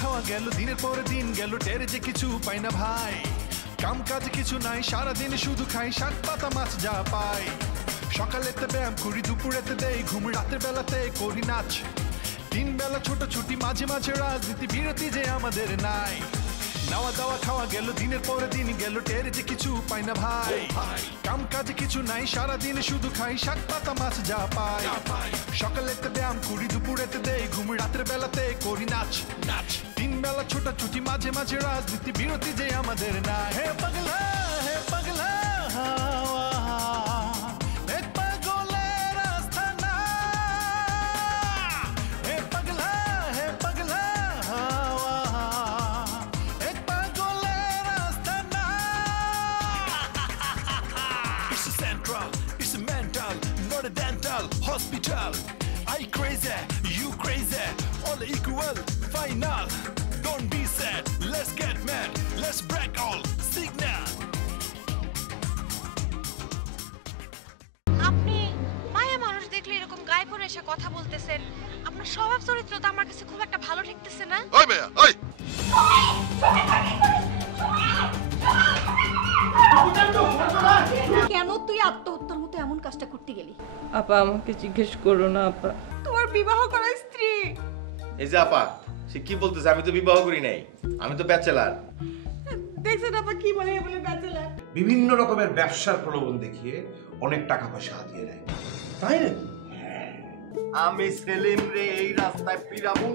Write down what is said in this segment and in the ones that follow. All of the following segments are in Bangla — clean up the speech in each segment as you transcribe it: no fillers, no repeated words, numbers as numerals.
খাওয়া গেল দিনের পরে দিন গেল টেরে যে কিছু পাই না ভাই কাম কাজ কিছু নাই সারাদিন শুধু খাই শাক পাতা মাছ যা পাই সকালেতে ব্যায়াম করি দুপুরেতে দেই ঘুম রাতের বেলাতে করি নাচ তিন বেলা ছোট ছুটি মাঝে মাঝে রাজনীতি বিরতি যে আমাদের নাই নাওয়া দাওয়া খাওয়া গেল দিনের পরে দিন গেল টেরে যে কিছু পাই না ভাই কাম কাজ কিছু নাই সারাদিন শুধু খাই শাক পাতা মাছ যা পাই সকালেতে ব্যায়াম করি দুপুরেতে দেই ঘুম রাতের বেলাতে করি নাচ নাচ তিন বেলা ছোট ছুটি মাঝে মাঝে রাজনীতি বিরতি যে আমাদের না হে পাগলা এক পাগলের আস্তানা হে পাগলা এক পাগলের আস্তানা It's a central, it's a mental, not a dental hospital. I crazy, you crazy, all equal, final. Don't be sad, let's get mad, let's break all signal. আপনি মায়া মানুষ দেখলে এরকম গায়ে পড়ে এসে কথা বলতেছেন আপনার স্বভাব চরিত্র তো আমার কাছে খুব একটা ভালো ঠেকতেছে না ওই ভাইয়া ওই কেন তুই আত্মহত্যার মতো এমন কাজটা করতে গেলি? আপা আমাকে জিজ্ঞেস করো না আপা। তোমার বিবাহ করা স্ত্রী। এই যে আপা সে কি বলতেছে আমি তো বিবাহ করি নাই আমি তো ব্যাচেলার দেখছেন আপা কি বলে ব্যাচেলার বিভিন্ন রকমের ব্যবসার প্রলোভন দেখিয়ে অনেক টাকা পয়সা হাতিয়ে নেয় তাই না আমি সেলিম রে এই রাস্তায় পিরামু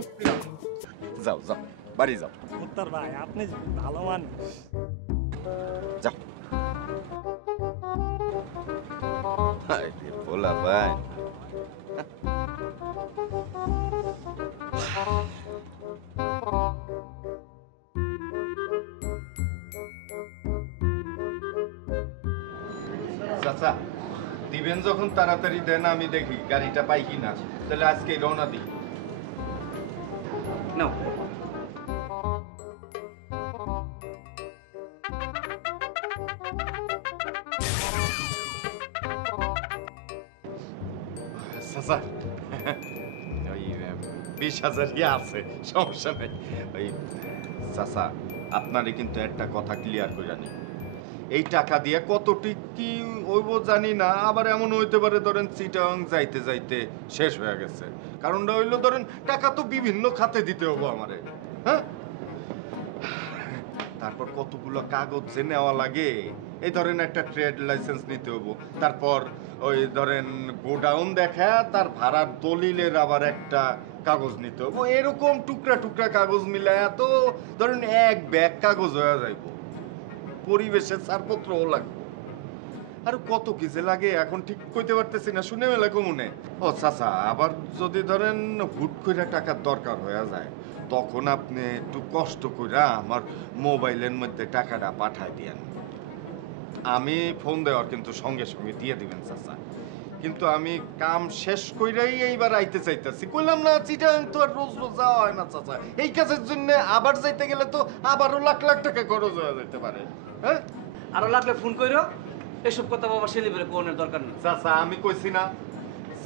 যাও যাও বাড়ি যাও উত্তর ভাই আপনি ভালো মানুষ যাও আরে বলা ভাই চাচা দিবেন যখন তাড়াতাড়ি দেন আমি দেখি গাড়িটা পাই কিনা তাহলে আজকে রওনা দিই নাও চাচা ওই 20,000 আছে সমস্যা নেই ওই চাচা আপনারে কিন্তু একটা কথা ক্লিয়ার করে জানি এই টাকা দিয়ে কতটি কি হইব জানি না আবার এমন হইতে পারে ধরেন চিটাং যাইতে যাইতে শেষ হয়ে গেছে কারণটা হইলো ধরেন টাকা তো বিভিন্ন খাতে দিতে হবো আমারে হ্যাঁ তারপর কতগুলো কাগজ যে নেওয়া লাগে এই ধরেন একটা ট্রেড লাইসেন্স নিতে হবো তারপর ওই ধরেন গোডাউন দেখা তার ভাড়ার দলিলের আবার একটা কাগজ নিতে হবো এরকম টুকরা টুকরা কাগজ মিলায় তো ধরেন এক ব্যাগ কাগজ হয়ে যাইব পরিবেশের ছাড়পত্রও লাগবে আর কত কিছু লাগে এখন ঠিক কইতে পারতেছি না শুনে মেলা কমুনে ও চাচা আবার যদি ধরেন হুট করে টাকার দরকার হয়ে যায় তখন আপনি একটু কষ্ট করে আমার মোবাইলের মধ্যে টাকাটা পাঠায় দিয়েন আমি ফোন দেওয়ার কিন্তু সঙ্গে সঙ্গে দিয়ে দিবেন চাচা কিন্তু আমি কাম শেষ কইরাই এইবার আইতে চাইতেছি কইলাম না চিটাং তো আর রোজ রোজ যাওয়া হয় না চাচা এই কাজের জন্য আবার যাইতে গেলে তো আবারও লাখ লাখ টাকা খরচ হয়ে যেতে পারে হ্যাঁ আরো লাগলে ফোন কইরো এসব কথা বাবা সেলিমের কোনের দরকার নেই চাচা আমি কইছি না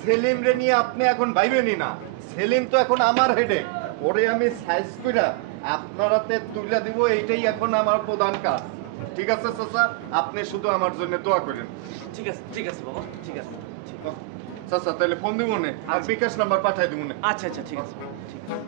সেলিম রে নিয়ে আপনি এখন ভাইবেনই না সেলিম তো এখন আমার হেডে ওরে আমি সাইজ কইরা আপনারাতে তুইলা দিব এইটাই এখন আমার প্রধান কাজ ঠিক আছে চাচা আপনি শুধু আমার জন্য দোয়া করেন ঠিক আছে বাবা ঠিক আছে চাচা তাহলে ফোন দিব না আর বিকাশ নাম্বার পাঠাই দিব না আচ্ছা আচ্ছা ঠিক আছে ঠিক আছে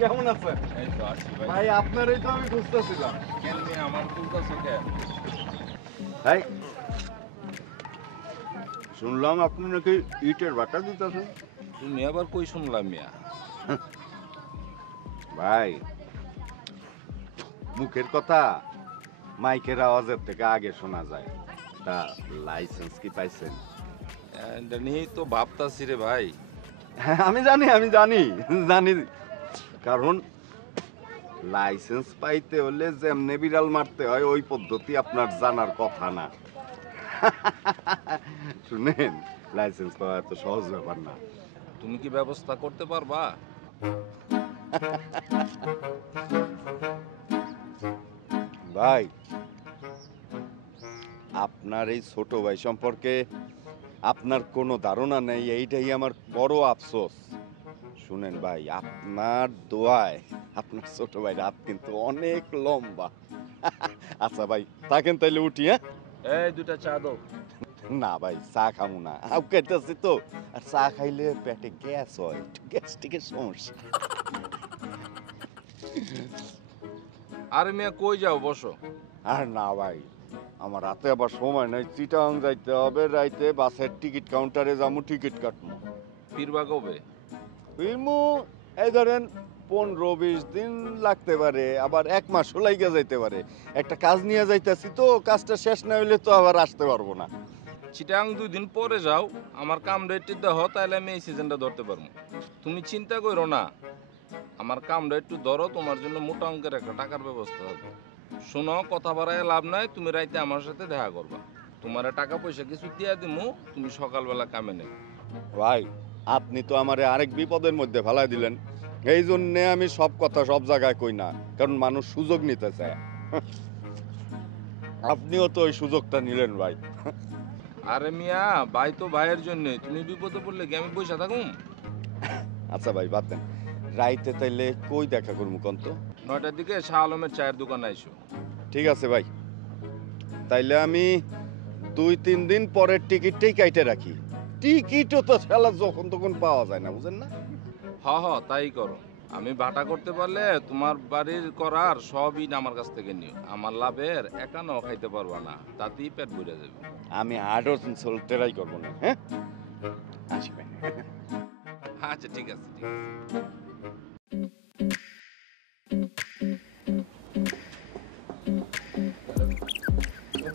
কেমন আছেন ভাই আপনারই তো আমি খুঁজতেছিলাম আমার খুলতেছো কেন ভাই শুনলাম আপনি নাকি ইটের বাটা দিতেছেন তুমি আবার কই শুনলাম মিয়া ভাই মুখের কথা মাইকের আওয়াজের থেকে আগে শোনা যায় তা লাইসেন্স কি পাইছেন এটা নিয়েই তো ভাবতাছি রে ভাই আমি জানি জানি কারণ লাইসেন্স পাইতে হলে যেমনে বিড়াল মারতে হয় ওই পদ্ধতি আপনার জানার কথা না শুনেন লাইসেন্স পাওয়া এত সহজ ব্যাপার না তুমি কি ব্যবস্থা করতে পারবা ভাই, আপনার এই ছোট ভাই সম্পর্কে আপনার কোনো ধারণা নেই, এইটাই আমার বড় আফসোস। শুনেন ভাই, আপনার দোয়ায় আপনার ছোট ভাই রাত কিন্তু অনেক লম্বা। আচ্ছা ভাই, থাকেন তাইলে উঠি। হ্যাঁ, এই দুটা চা দাও। না ভাই, চা খামু না, আপ খাইতেছি তো, আর চা খাইলে পেটে গ্যাস হয়, একটু গ্যাস্ট্রিকের সমস্যা। আরে মিয়া কই যাও, বসো। আর না ভাই, আমার রাতে আবার সময় নাই, চিটাং যাইতে হবে, রাইতে বাসের টিকিট কাউন্টারে যাবো, টিকিট কাটবো। ফিরবা কবে? ফিরমু এই ধরেন 15-20 দিন লাগতে পারে, আবার 1 মাসও লাইগা যাইতে পারে। একটা কাজ নিয়ে যাইতেছি তো, কাজটা শেষ না হইলে তো আবার আসতে পারবো না। চিটাং 2 দিন পরে যাও, আমার কাম রেটটি দেহ, তাহলে আমি এই সিজনটা ধরতে পারবো। তুমি চিন্তা করো না, আমার কামটা একটু ধরো, তোমার জন্য মোটা অঙ্কের একটা টাকার ব্যবস্থা হবে। শোনো, কথা বাড়ায় লাভ নাই, তুমি রাইতে আমার সাথে দেখা করবা। তোমার টাকা পয়সা কিছু দিয়া দিমু, তুমি সকালবেলা কামে নেবে। ভাই, আপনি তো আমারে আরেক বিপদের মধ্যে ফেলাই দিলেন। এই জন্যে আমি সব কথা সব জায়গায় কই না, কারণ মানুষ সুযোগ নিতে চায়। আপনিও তো ওই সুযোগটা নিলেন ভাই। আরে মিয়া, ভাই তো ভাইয়ের জন্য, তুমি বিপদে পড়লে কি আমি পয়সা থাকুম? আচ্ছা ভাই, বাদ দেন, রাইতে তাইলে কই দেখা করবো কোন তো? 9টার দিকে শাহ আলমের চায়ের দোকানে আইসো। ঠিক আছে ভাই, তাইলে আমি 2-3 দিন পরের টিকিটটাই কাইটে রাখি। টিকিটও তো শালা যখন তখন পাওয়া যায় না, বুঝেন না? হ তাই করো। আমি ভাটা করতে পারলে তোমার বাড়ির করার সবই আমার কাছ থেকে নিও। আমার লাভের একানও খাইতে পারবা না, তাতেই পেট ভরে যাবে। আমি 8 ট্রাই করবো না। হ্যাঁ, আসি ভাই। আচ্ছা ঠিক আছে, ঠিক আছে।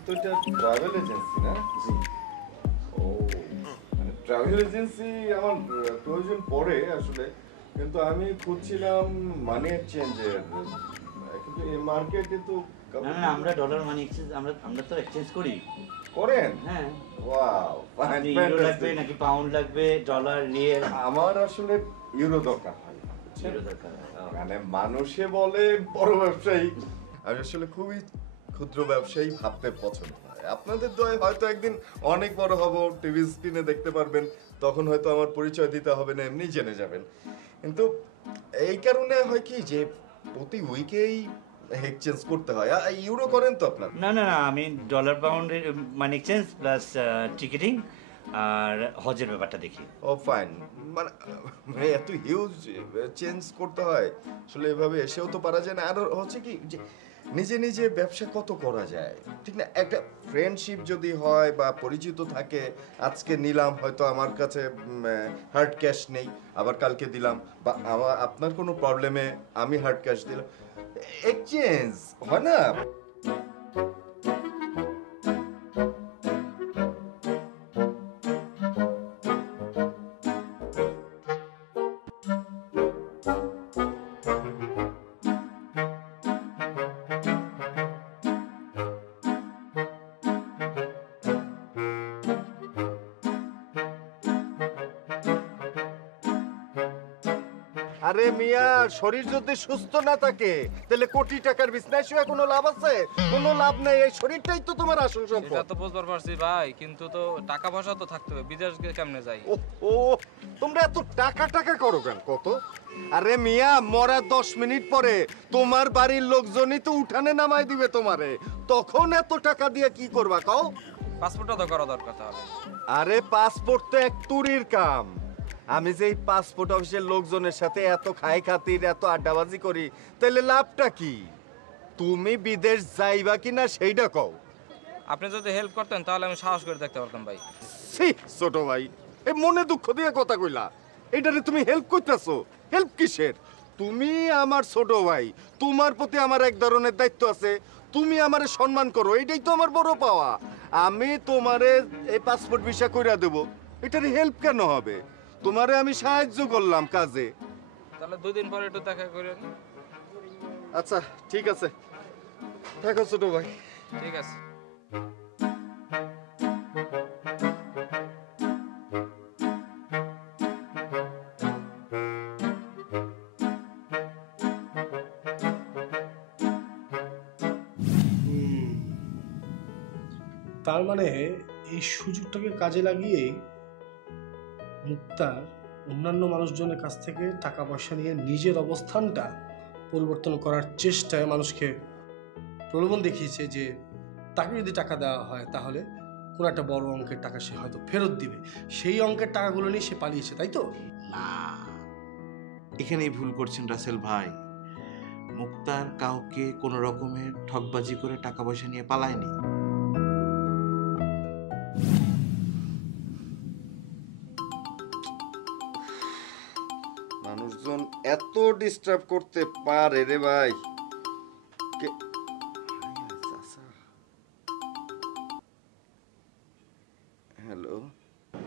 তো এটা ট্রাভেল এজেন্সি না? জি। ও, মানে ট্রাভেল এজেন্সি আমার প্রয়োজন পড়ে আসলে, কিন্তু আমি খুঁজছিলাম মানি এক্সচেঞ্জের, কিন্তু এই মার্কেটে তো না না, আমরা ডলার মানি এক্সচেঞ্জ আমরা তো এক্সচেঞ্জ করি। করেন? হ্যাঁ। ওয়াও, ফাইন, ইউরো লাগবে নাকি পাউন্ড লাগবে, ডলার, রিয়েল? আমার আসলে ইউরো দরকার হয়। ইউরো দরকার। মানে মানুষে বলে বড় ব্যবসায়ী, আমি আসলে খুবই ক্ষুদ্র ব্যবসায়ী ভাবতে পছন্দ হয়। আপনাদের দয়ে হয়তো একদিন অনেক বড় হব, টিভি স্ক্রিনে দেখতে পারবেন, তখন হয়তো আমার পরিচয় দিতে হবে না, এমনি জেনে যাবেন। কিন্তু এই কারণে হয় কি যে প্রতি উইকেই এক্সচেঞ্জ করতে হয়। ইউরো করেন তো আপনার? না না না, আমি ডলার পাউন্ডের মানি এক্সচেঞ্জ প্লাস টিকিটিং আর হজের ব্যাপারটা দেখি। ও ফাইন, মানে এত হিউজ চেঞ্জ করতে হয় আসলে, এভাবে এসেও তো পারা যায় না। আর হচ্ছে কি যে নিজে নিজে ব্যবসা কত করা যায়, ঠিক না? একটা ফ্রেন্ডশিপ যদি হয় বা পরিচিত থাকে, আজকে নিলাম, হয়তো আমার কাছে হার্ড ক্যাশ নেই, আবার কালকে দিলাম, বা আপনার কোনো প্রবলেমে আমি হার্ড ক্যাশ দিলাম, এক্সচেঞ্জ হয় না? আরে মিয়া, শরীর যদি সুস্থ না থাকে তাহলে কোটি টাকার বিজনেস হয়ে কোনো লাভ আছে? কোনো লাভ নাই। এই শরীরটাই তো তোমার আসল সম্পদ। এটা তো বুঝবার পারছি ভাই, কিন্তু তো টাকা পয়সা তো থাকতে হবে, বিদেশ গিয়ে কেমনে যাই? ও, তোমরা এত টাকা টাকা করো কেন কত? আরে মিয়া, মরা 10 মিনিট পরে তোমার বাড়ির লোকজনই তো উঠানে নামাই দিবে তোমারে, তখন এত টাকা দিয়ে কি করবা কও? পাসপোর্টটা তো করা দরকার তাহলে। আরে পাসপোর্ট তো এক তুরির কাম। আমি যে এই পাসপোর্ট অফিসের লোকজনের সাথে এত খাই খাতির, এত আড্ডাবাজি করি, তাহলে লাভটা কি? তুমি বিদেশ যাইবা কিনা সেইটা কও। আপনি যদি হেল্প করতেন তাহলে আমি সাহস করে দেখতে পারতাম ভাই। ছি, ছোট ভাই, এই মনে দুঃখ দিয়ে কথা কইলা, এইটারে তুমি হেল্প করতেছো? হেল্প কিসের? তুমি আমার ছোট ভাই, তোমার প্রতি আমার এক ধরনের দায়িত্ব আছে, তুমি আমারে সম্মান করো, এটাই তো আমার বড় পাওয়া। আমি তোমারে এই পাসপোর্ট ভিসা কইরা দেব, এটারে হেল্প কেন হবে? তোমারে আমি সাহায্য করলাম কাজে। তাহলে 2 দিন পরে একটু দেখা করেন। আচ্ছা ঠিক আছে, থাকো ছোট ভাই। ঠিক আছে। তার মানে এই সুযোগটাকে কাজে লাগিয়ে মুক্তার অন্যান্য মানুষজনের কাছ থেকে টাকা পয়সা নিয়ে নিজের অবস্থানটা পরিবর্তন করার চেষ্টায় মানুষকে প্রলোভন দেখিয়েছে যে তাকে যদি টাকা দেওয়া হয় তাহলে কোনো একটা বড় অঙ্কের টাকা সে হয়তো ফেরত দিবে, সেই অঙ্কের টাকাগুলো নিয়ে সে পালিয়েছে, তাই তো? না, এখানেই ভুল করছেন রাসেল ভাই। মুক্তার কাউকে কোনো রকমের ঠকবাজি করে টাকা পয়সা নিয়ে পালায়নি। মানুষজন এত ডিস্টার্ব করতে পারে রে ভাই। হ্যালো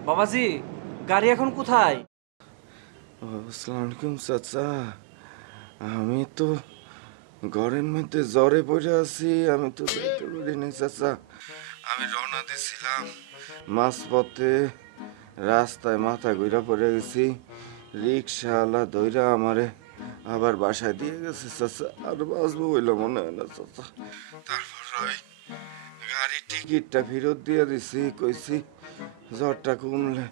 বাবাজি, গাড়ি এখন কোথায়? আসসালামু আলাইকুম চাচা, আমি তো ঘরের মধ্যে জ্বরে পড়ে আছি, আমি তো যাইতে পারিনি চাচা। আমি রওনা দিয়েছিলাম, মাঝপথে রাস্তায় মাথা ঘুরা পড়ে গেছি, রিক্সাওয়ালা ধইরা আমারে আবার বাসায় দিয়ে গেছে চাচা। আর বাঁচবো বইল মনে হয় না চাচা। তারপর ওই গাড়ির টিকিটটা ফেরত দিয়ে দিছি, কইছি জ্বরটা কমলে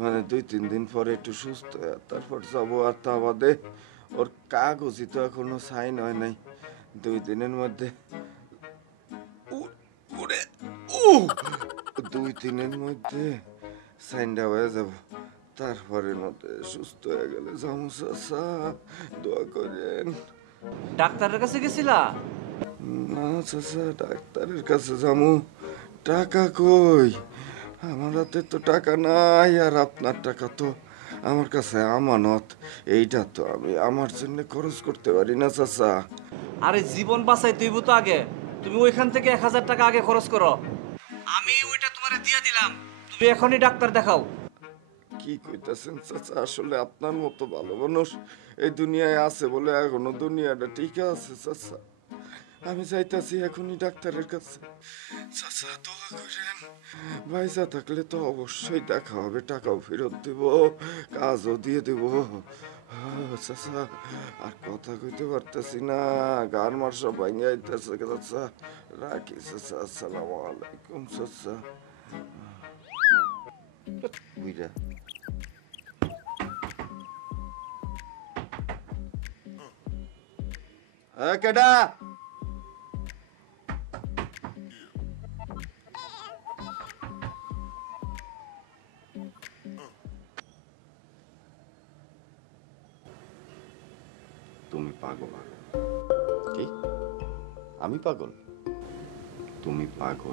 মানে 2-3 দিন পরে একটু সুস্থ হয়ে তারপর যাবো। আর তা বাদে ওর কাগজই তো এখনো সাইন হয় নাই, 2 দিনের মধ্যে 2-3 মধ্যে সাইনটা হয়ে যাব। তারপরের মধ্যে সুস্থ হয়ে গেলে যাবো চাচা, দোয়া করেন। ডাক্তারের কাছে গেছিলা? না চাচা, ডাক্তারের কাছে যাবো, টাকা কই? আমার হাতে তো টাকা নাই, আর আপনার টাকা তো আমার কাছে আমানত, এইটা তো আমি আমার জন্য খরচ করতে পারি না চাচা। আরে জীবন বাঁচাই তুইব তো আগে, তুমি ওইখান থেকে 1000 টাকা আগে খরচ করো, আমি ওইটা তোমারে দিয়ে দিলাম, তুমি এখনই ডাক্তার দেখাও। কি কইতাছেন চাচা? আসলে আপনার মতো ভালো মানুষ এই দুনিয়ায় আছে বলে এখনো দুনিয়াটা ঠিক আছে চাচা। আমি চাইতাছি এখনই ডাক্তারের কাছে। চাচা দোয়া করেন, পয়সা থাকলে তো অবশ্যই দেখা হবে, টাকাও ফেরত দেব, কাজও দিয়ে দেব। চাচা আর কথা কইতে পারতেছি না, গার মার সব ভাঙে আইতেছে চাচা। রাখি চাচা, আসসালামু আলাইকুম চাচা। বুইরা কেডা? তুমি পাগল। কি? আমি পাগল? তুমি পাগল।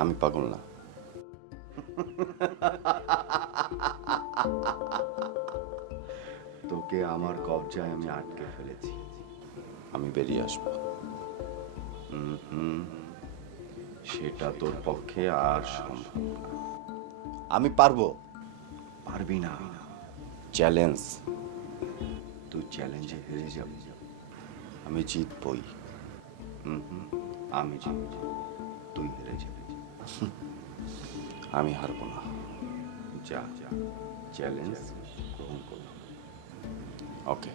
আমি পাগল না। তোকে আমার কবজায় আমি আটকে ফেলেছি, আমি বেরিয়ে আসবো। সেটা তোর পক্ষে আর সম্ভব না। আমি পারবো। পারবি না। চ্যালেঞ্জ। তুই চ্যালেঞ্জে হেরে যাবি। আমি জিতবই। আমি জিতব, তুই হেরে যাবি। আমি হারবো না। যা যা, চ্যালেঞ্জ গ্রহণ করলাম। ওকে।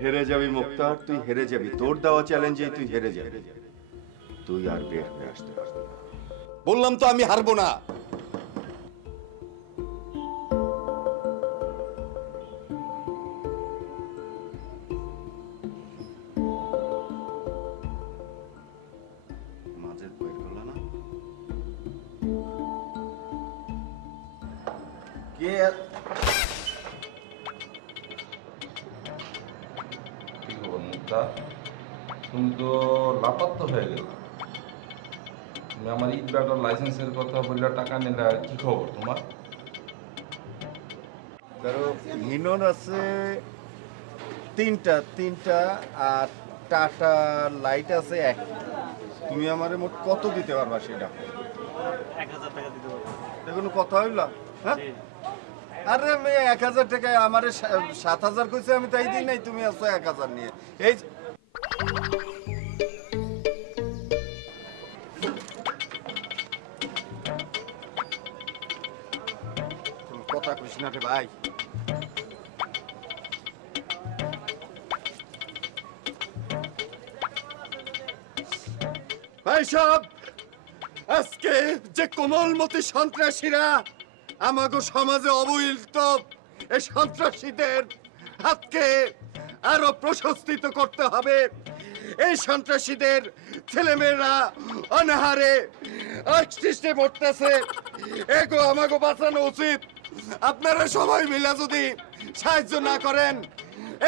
হেরে যাবি মুক্তার, তুই হেরে যাবি। তোর দেওয়া চ্যালেঞ্জে তুই হেরে যাবি। তুই আর বের হয়ে আসতে পারবি না। বললাম তো আমি হারবো না। মাঝে বের করলা না? কে? কি খবর মুক্তা? তুমি তো লাপাত্তা হয়ে গেল। তুমি আমার ইটবাটার লাইসেন্সের কথা বললে টাকা নিলে, কি খবর তোমার? হিনোর আছে তিনটা আর টাটা লাইট আছে এক। তুমি আমারে মোট কত দিতে পারবা সেটা? 1000 টাকা দিতে পারবো। কোনো কথা হইল? হ্যাঁ, আরে মেয়ে 1000 টাকায় আমারে 7000 কইছে, আমি তাই দিই নাই। তুমি আসছো 1000 নিয়ে। এই কথা কইস না রে ভাই। এইসব আজকে যে কোমলমতি সন্ত্রাসীরা আমাগো সমাজে অবহেলিত এই সন্ত্রাসীদের হাতকে আরো প্রশস্তিত করতে হবে। এই সন্ত্রাসীদের ছেলেমেয়েরা অনাহারে অস্তিষ্ঠে পড়তেছে, এগো আমাগো বাঁচানো উচিত। আপনারা সবাই মিলে যদি সাহায্য না করেন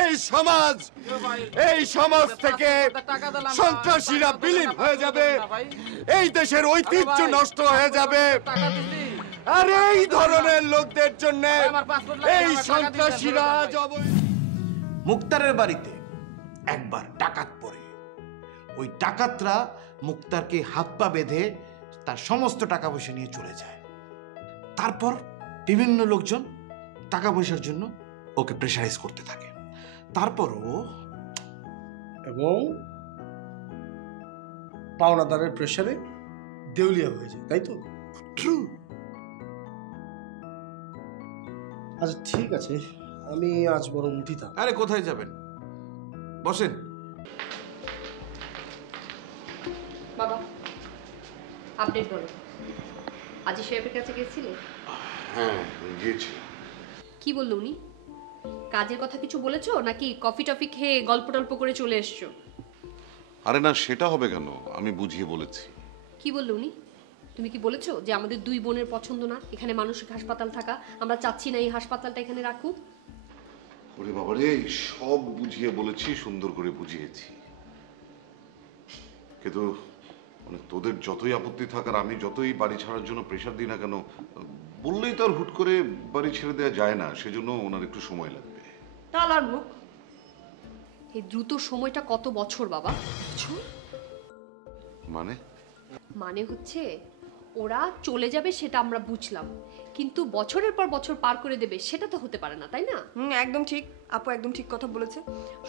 এই সমাজ থেকে সন্ত্রাসীরা বিলীন হয়ে যাবে, এই দেশের ঐতিহ্য নষ্ট হয়ে যাবে। আর এই ধরনের লোকদের জন্য এই সন্ত্রাসীরা মুক্তারের বাড়িতে একবার ডাকাত পড়ে। ওই ডাকাতরা মুক্তারকে হাত পা বেঁধে তার সমস্ত টাকা পয়সা নিয়ে চলে যায়। তারপর বিভিন্ন লোকজন টাকা পয়সার জন্য ওকে প্রেশারাইজ করতে থাকে। তারপর ও এবং পাওনাদারের প্রেসারে দেউলিয়া হয়ে যায়, তাই তো? ট্রু। আচ্ছা ঠিক আছে, আমি আজ বরং উঠি। আরে কোথায় যাবেন? বসেন। বাবা, আপডেট বলো। আজি সাহেবের কাছে গেছিলে? হ্যাঁ গিয়েছি। কি বললো উনি? কাজের কথা কিছু বলেছো নাকি কফি টফি খেয়ে গল্প টল্প করে চলে এসছো? আরে না, সেটা হবে কেন, আমি বুঝিয়ে বলেছি। কি বললো উনি? তুমি কি বলেছো যে আমাদের দুই বোনের পছন্দ না এখানে মানসিক হাসপাতাল থাকা, আমরা চাচ্ছি না এই হাসপাতালটা এখানে রাখুক? ওরে বাবারে, সব বুঝিয়ে বলেছি, সুন্দর করে বুঝিয়েছি, কিন্তু মানে তোদের যতই আপত্তি থাকার, আমি যতই বাড়ি ছাড়ার জন্য প্রেশার দিই না কেন, বললেই তো আর হুট করে বাড়ি ছেড়ে দেওয়া যায় না, সেজন্য ওনার একটু সময় লাগবে। তা লাগবো। এই দ্রুত সময়টা কত বছর বাবা? মানে হচ্ছে ওরা চলে যাবে সেটা আমরা বুঝলাম, কিন্তু বছরের পর বছর পার করে দেবে সেটা তো হতে পারে না, তাই না? একদম ঠিক, আপু একদম ঠিক কথা বলেছে।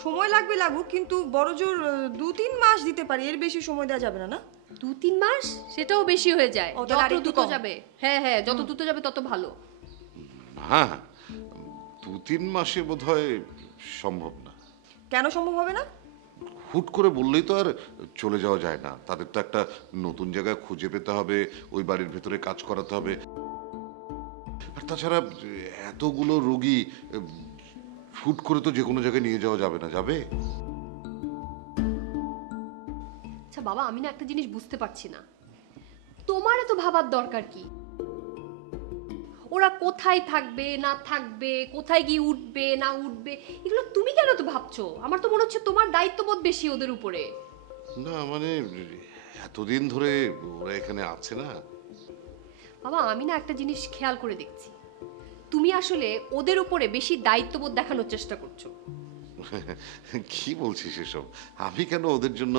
সময় লাগবে লাগুক, কিন্তু বড় জোর 2-3 মাস দিতে পারি, এর বেশি সময় দেওয়া যাবে না। না 2-3 মাস সেটাও বেশি হয়ে যায়। যত দ্রুত যাবে, হ্যাঁ হ্যাঁ, যত দ্রুত যাবে তত ভালো। হ্যাঁ, 2-3 মাসে বোধহয় সম্ভব না। কেন সম্ভব হবে না? হুট করে বললেই তো আর চলে যাওয়া যায় না, তাদের তো একটা নতুন জায়গায় খুঁজে পেতে হবে, ওই বাড়ির ভেতরে কাজ করাতে হবে। আর তাছাড়া এতগুলো রোগী হুট করে তো যে কোনো জায়গায় নিয়ে যাওয়া যাবে না। যাবে? আচ্ছা বাবা, আমি না একটা জিনিস বুঝতে পারছি না, তোমার এত ভাবার দরকার কি? ওরা কোথায় থাকবে না থাকবে, কোথায় গিয়ে উঠবে না উঠবে, এগুলো তুমি কেন তো ভাবছো? আমার তো মনে হচ্ছে তোমার দায়িত্ববোধ বেশি ওদের উপরে। না মানে এতদিন ধরে ওরা এখানে আছে না। বাবা, আমি না একটা জিনিস খেয়াল করে দেখছি, তুমি আসলে ওদের উপরে বেশি দায়িত্ববোধ দেখানোর চেষ্টা করছো। কি বলছিস এসব? আমি কেন ওদের জন্য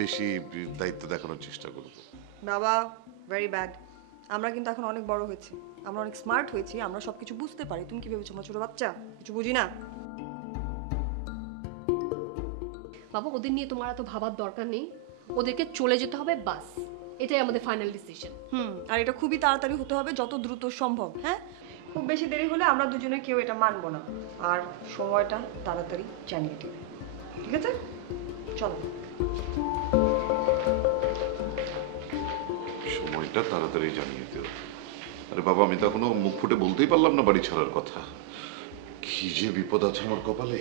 বেশি দায়িত্ব দেখানোর চেষ্টা করব? বাবা, ভেরি ব্যাড। আমরা কিন্তু এখন অনেক বড় হয়েছি, আমরা অনেক স্মার্ট হয়েছি, আমরা সবকিছু বুঝতে পারি। তুমি কি ভেবেছো আমরা ছোট বাচ্চা, কিছু বুঝি না? বাবা, ওদের নিয়ে তোমার এত ভাবার দরকার নেই, ওদেরকে চলে যেতে হবে, বাস, এটাই আমাদের ফাইনাল ডিসিশন। আর এটা খুবই তাড়াতাড়ি হতে হবে, যত দ্রুত সম্ভব। হ্যাঁ, খুব বেশি দেরি হলে আমরা দুজনে কেউ এটা মানবো না, আর সময়টা তাড়াতাড়ি জানিয়ে দেবে, ঠিক আছে? চলো। সময়টা তাড়াতাড়ি জানিয়ে দিও। আরে বাবা, আমি তো এখনো মুখ ফুটে বলতেই পারলাম না বাড়ি ছাড়ার কথা। কি যে বিপদ আছে আমার কপালে।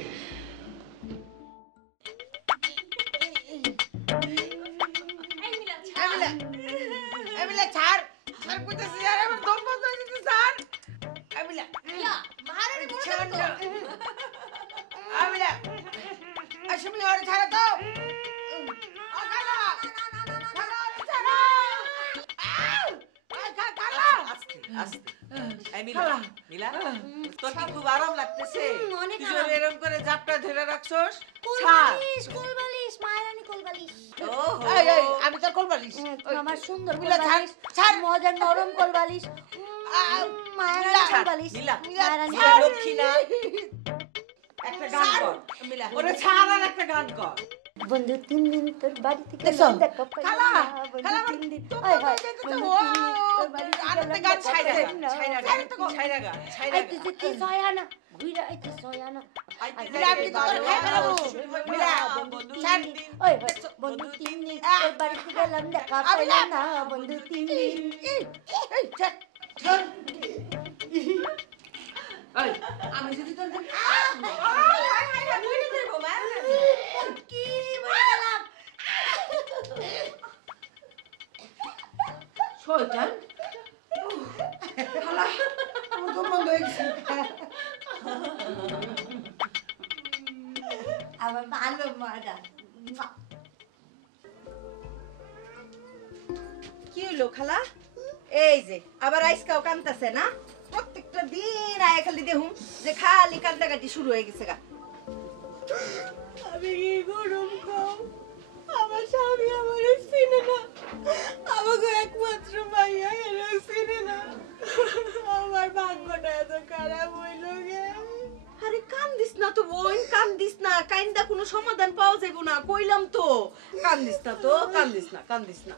তোর কি খুব আরাম লাগতেছে? এরকম করে জাপটা ধরে রাখছস? আমি তোর কোলবালিশ, আমার সুন্দর কোলবালিশ, মজার নরম কোলবালিশ, মায়ারানী কোলবালিশ, লক্ষ্মী না। একটা গান কর ওরে ছাড় আর একটা গান কর বন্ধু 3 দিন তোর বাড়ি থেকে দেখা পাই খালা খালা দিন হায় হায় আরেকটা গান ছাইরা গান আইতে যেতে সয়ানা ঘুরে আইতে সয়ানা আমি তো তোর খাই ফেলাবো মিলা বন্ধু 3 দিন ওই বন্ধু 3 দিন তোর বাড়ি থেকে গেলাম দেখা পাইলাম না বন্ধু 3 দিন এই চল চল এই আমি যদি তোর হায় হায় হায় বুঝে দেব মা কি বললাম শয়তান খালা আমার তো বন্ধ হয়ে গেছে আমার ভালো মারা কি হলো খালা এই যে আবার আইসকাও কান্তাছে না প্রত্যেকটা দিন আয় খালি দেখুন যে খালি কান্দাকাটি শুরু হয়ে গেছে গা আমি কি গরম খাও আমার স্বামী আমার চিনে না আমাকে একমাত্র মাইয়া এর চিনে না আমার ভাগ্যটা এত খারাপ হইল গে আরে কান্দিস না তো বোন কান্দিস না কাইন্দা কোনো সমাধান পাওয়া যাবে না কইলাম তো কান্দিস না তো কান্দিস না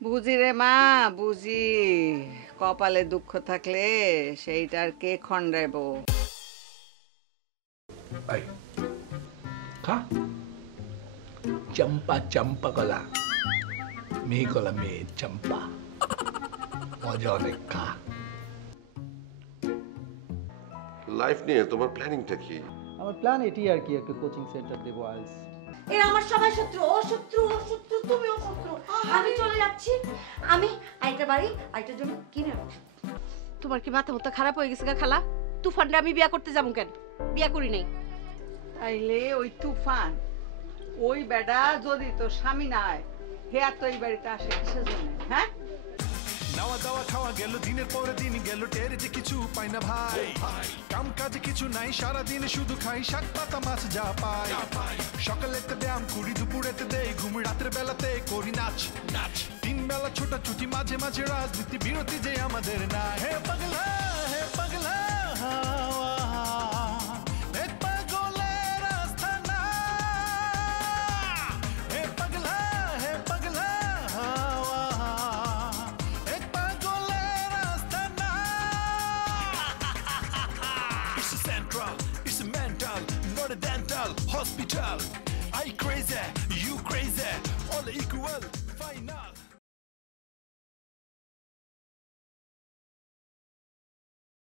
বুঝি রে মা বুঝি কপালে দুঃখ থাকলে সেইটার কে খণ্ডাইব খা চম্পা চম্পা কলা মেয়ে কলা মেয়ে চম্পা মজা অনেক খা লাইফ নিয়ে তোমার প্ল্যানিংটা কি? আমার প্ল্যান এটি আর কি, একটা কোচিং সেন্টার দেবো আইএলটিএস। এরা আমার সবাই শত্রু, ও শত্রু তুমিও শত্রু। আমি চলে যাচ্ছি, আমি আইটা বাড়ি আইটার জন্য কিনে রাখছি। তোমার কি মাথা মতো খারাপ হয়ে গেছে গা খালা? তুফানটা আমি বিয়া করতে যাবো কেন? বিয়া করি নাই। তাইলে ওই তুফান ওই বেটা যদি তোর স্বামী নাই হে আর তো এই বাড়িতে আসে কিসের জন্য? হ্যাঁ, নাওয়া দাওয়া খাওয়া গেল দিনের পরে দিন গেল টের যে কিছু পাই না ভাই কাম কাজ কিছু নাই সারাদিন শুধু খাই শাক পাতা মাছ যা পাই সকালেতে ব্যায়াম করি দুপুরেতে দেই ঘুম রাতের বেলাতে করি নাচ নাচ তিন বেলা ছোটাছুটি মাঝে মাঝে রাজনীতি বিরতি যে আমাদের না হে পাগলা এক পাগলের আস্তানা হে পাগলা It's a central, it's a mental, not a dental hospital. I crazy.